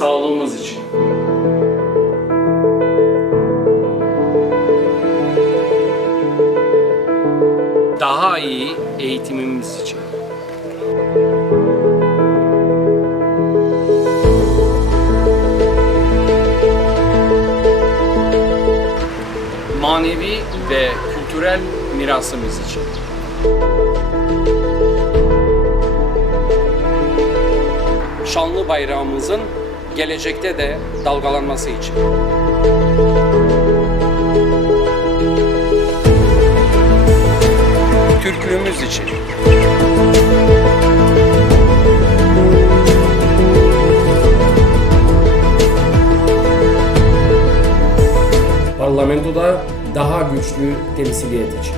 sağlığımız için. Daha iyi eğitimimiz için. Manevi ve kültürel mirasımız için. şanlı bayrağımızın gelecekte de dalgalanması için. Türklüğümüz için. Parlamentoda daha güçlü temsiliyet için.